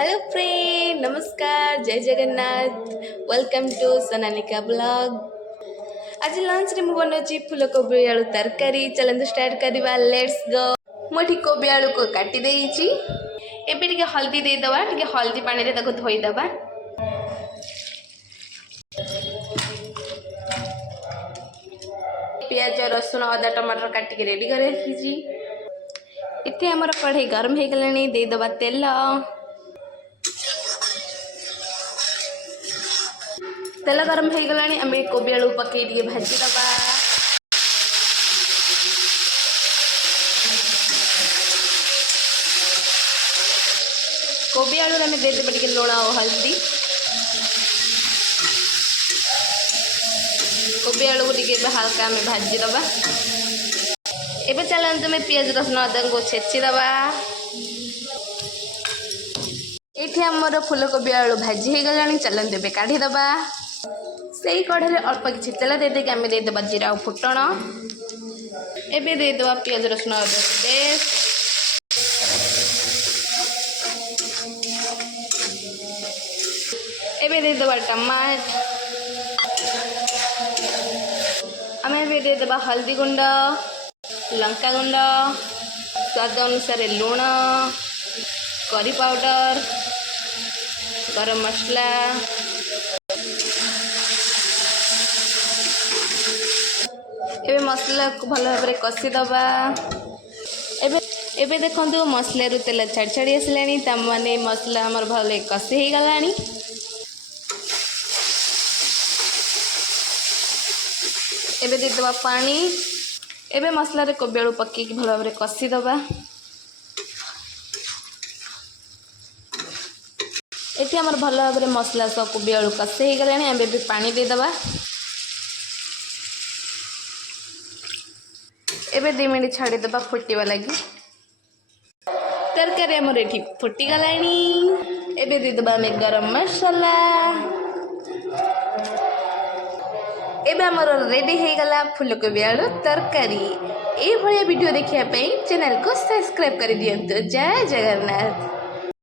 Hello friend, नमस्कार, जय Jagannath. Welcome to Sonalika blog. आज लंच रे मु बनौची फूलकोबी आलू तरकारी। चलନ୍ତୁ स्टार्ट करवा, लेट्स गो। मोठी कोबी आलू को काटी देइची। एबे टिके हल्दी दे दवा, टिके हल्दी पानी रे ताको धोई दवा। प्याज रसुन अदा टमाटर काटी के रेडी करे रखीची। इथे हमर कढ़ाई गरम हे गलानी, दे दवा तेल। तेल गरम हो गला आम कोबी आलू पकई टे भाजी दबा। कोबी आलू आम दे देबा टिके लुण और हल्दी। कोबी आलू को टिके हल्का आम भाजी दबा। एबे चलते मैं पियाज रसुन अदा को छेची दबा। ये आमर फूलकोबी आलू भाजी हो गला। चलते एबे काढ़ी दबा। से कढ़े अल्प किसी तेल दे देके आम देदेबा जीरा और फुटण। एबे देदेबा पियाज रसुन अदा पेस्ट। एबे देदेबा टमाट। आम एबे देदेबा हल्दी गुंड, लंका गुंड, स्वाद अनुसार लुण, करी पाउडर, गरम मसला। एबे मसला को भल भाव कषी दबा। एबे देखो मसला रू तेल छाड़ छाड़ी आसला, माने मसला आमर भल कषी हो गला। एबे दे दबा पानी। एबे मसला रे कोबी आलू पक्की भल भाव कषी दबा। ये आमर भल भाव मसला सब कोबी आलू कषी हो गला। आम एबे पानी दे दबा। एबे 2 मिनट छाड़ी दबा फुटवा लगी। तरकारी आमर ये फुटी गला। एबे दे दबा गरम मसाला। एबे आमर रेडी हो गला फूलकोबी आलू तरकारी। ये भिडियो देखिए चैनल को सब्सक्राइब कर दियंतु। जय जगन्नाथ।